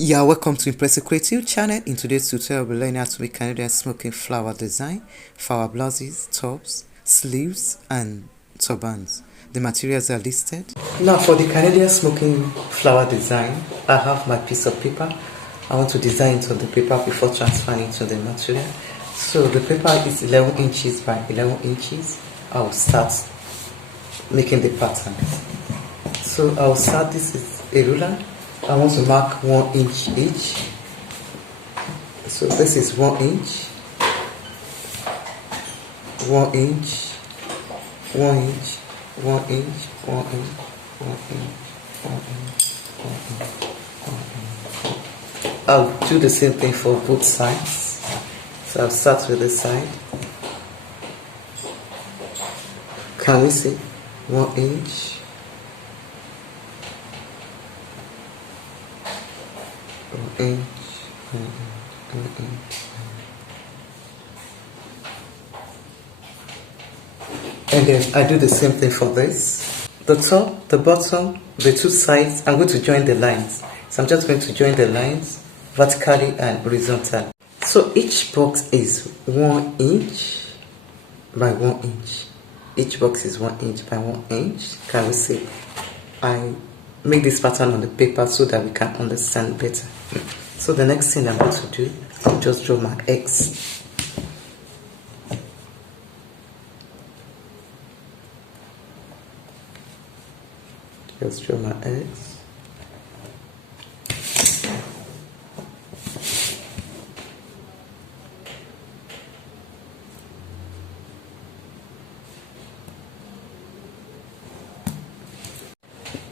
Yeah, welcome to Impressive Creative channel. In today's tutorial, we'll be learning how to make Canadian smoking flower design for our blouses, tops, sleeves, and turbans. The materials are listed. Now, for the Canadian smoking flower design, I have my piece of paper. I want to design it on the paper before transferring it to the material. So the paper is 11 inches by 11 inches. I'll start making the pattern. So I'll start. This is a ruler. I want to mark 1 inch each. So this is 1 inch, 1 inch, 1 inch, 1 inch, 1 inch, 1 inch, 1 inch, 1 inch, 1 inch. I'll do the same thing for both sides. So I'll start with this side. Can we see 1 inch? 1 inch, 1 inch. And then I do the same thing for this. The top, the bottom, the two sides, I'm going to join the lines. So I'm just going to join the lines vertically and horizontally. So each box is 1 inch by 1 inch. Each box is 1 inch by 1 inch. Can we see? I make this pattern on the paper so that we can understand better. So the next thing I'm going to do, I'll just draw my X. Just draw my X.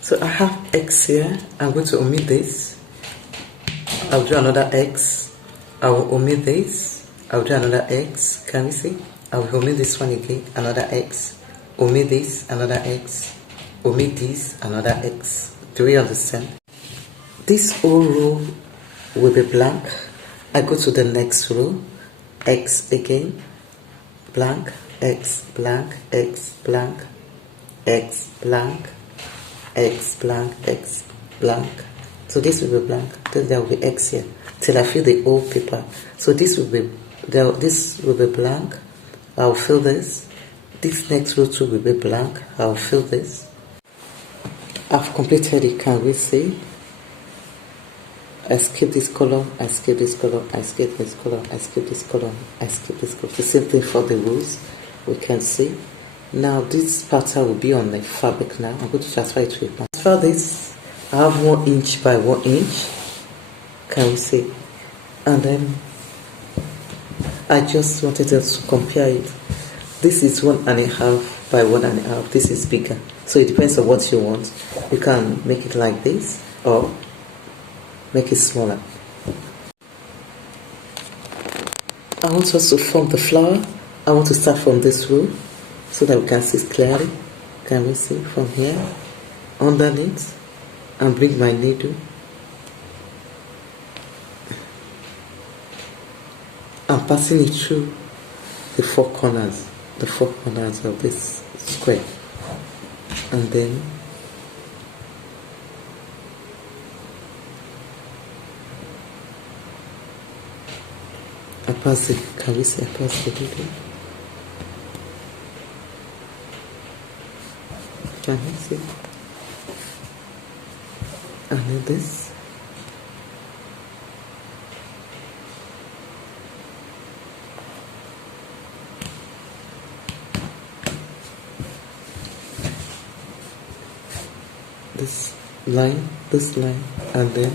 So I have X here. I'm going to omit this. I'll draw another X. I will omit this. I'll draw another X. Can we see? I will omit this one again. Another X. Omit this. Another X. Omit this. Another X. Do we understand? This whole row will be blank. I go to the next row. X again. Blank. X blank. X blank. X blank. X blank. X blank. So this will be blank. Then there will be X here till I fill the whole paper. So this will be blank. I'll fill this. This next row too will be blank. I'll fill this. I've completed it. Can we see? I skip this column. I skip this column. I skip this column. I skip this column. I skip this column. The same thing for the rows. We can see. Now this pattern will be on the fabric. Now I'm going to transfer it to a pattern. Transfer this. I have 1 inch by 1 inch. Can we see? And then I just wanted us to compare it. This is 1.5 by 1.5. This is bigger. So it depends on what you want. You can make it like this or make it smaller. I want us to form the flower. I want to start from this row so that we can see clearly. Can we see from here? Underneath. And bring my needle. I'm passing it through the four corners of this square. And then I pass it. Can we see? I pass the needle. Can we see? And then this. This line, and then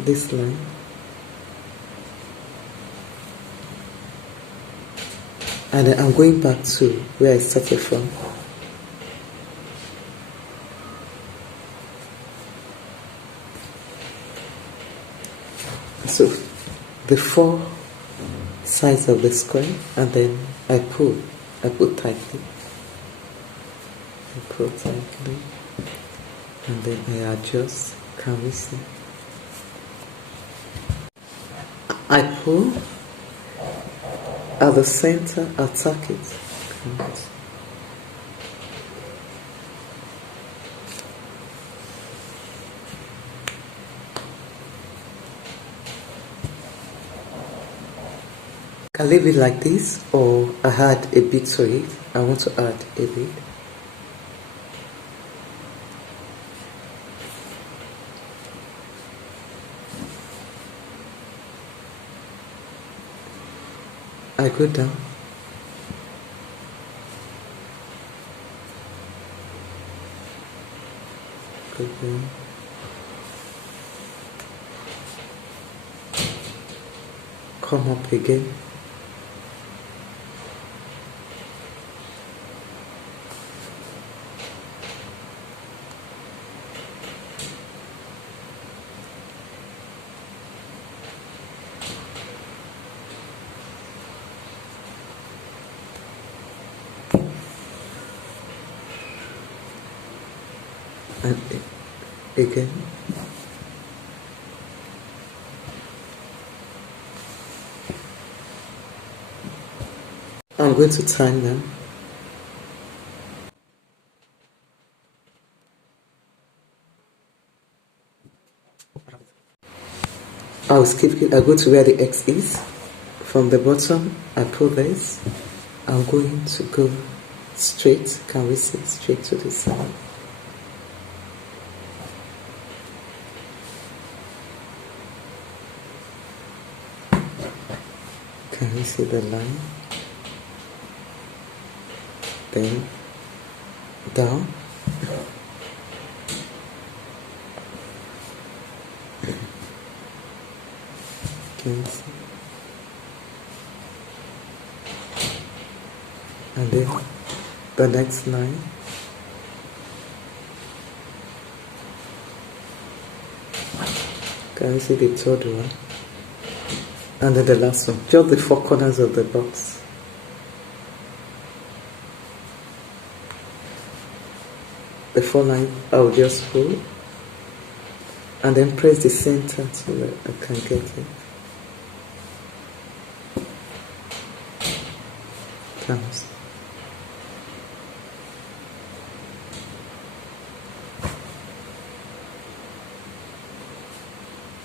this line. And then I'm going back to where I started from. So the four sides of the square, and then I pull tightly. I pull tightly, and then I adjust. Can we see? I pull at the center, attack it. Can leave it like this, or I add a bit to it. I want to add a bit. I go down. Go down. Come up again. And again. I'm going to time now. I'll skip it. I go to where the X is. From the bottom, I pull this. I'm going to go straight. Can we see? Straight to the side. Can you see the line? Then down. Can you see? And then the next line. Can you see the third one? And then the last one, just the four corners of the box. The four lines, I'll just hold and then press the center so that I can get it. Comes.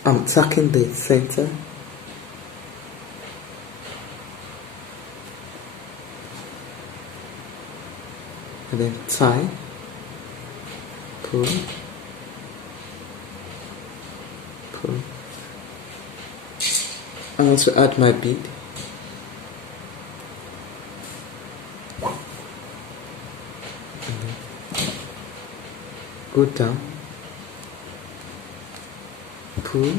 I'm tucking the center. And then tie, pull, pull. I want to add my bead. And then go down, pull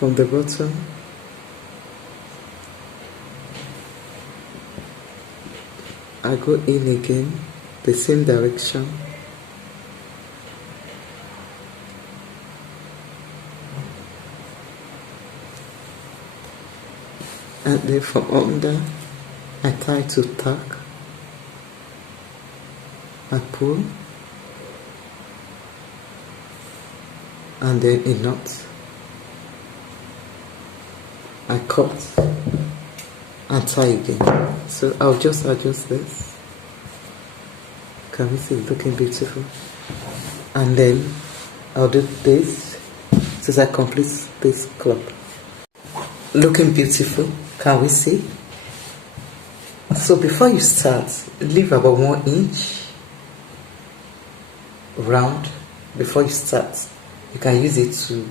from the bottom. I go in again, the same direction. And then from under, I tie to tack. I pull. And then a knot. I cut. And tie again. So I'll just adjust this. Can we see it looking beautiful? And then I'll do this since I complete this club. Looking beautiful. Can we see? So before you start, leave about 1 inch round before you start. You can use it to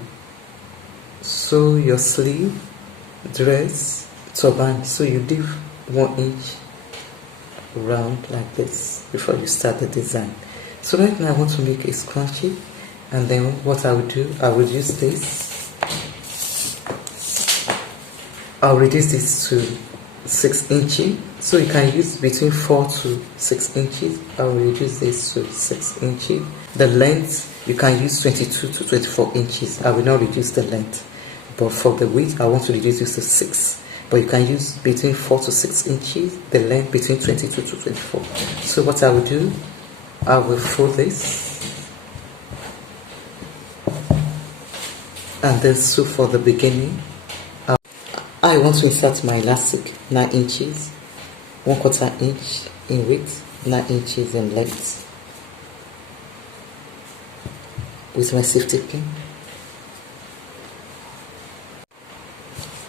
sew your sleeve, dress, turban. So you leave 1 inch round like this before you start the design. So right now I want to make a scrunchie, and then what I will do, I will use this. I'll reduce this to 6 inches, so you can use between 4 to 6 inches. I will reduce this to 6 inches. The length you can use 22 to 24 inches. I will not reduce the length, but for the width I want to reduce this to 6. But you can use between 4 to 6 inches, the length between 22 to 24. So what I will do, I will fold this and then sew for the beginning. I want to insert my elastic 9 inches, 1/4 inch in width, 9 inches in length with my safety pin.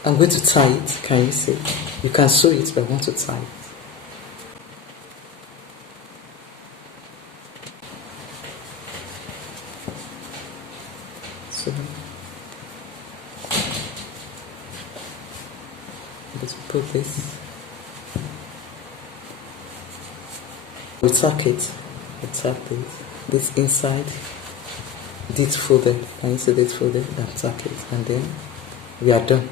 I'm going to tie it. Can you see? You can sew it, but I want to tie it. So let's put this. We tuck it. We tuck this inside. This folded. Can you see this folded? And tuck it, and then we are done.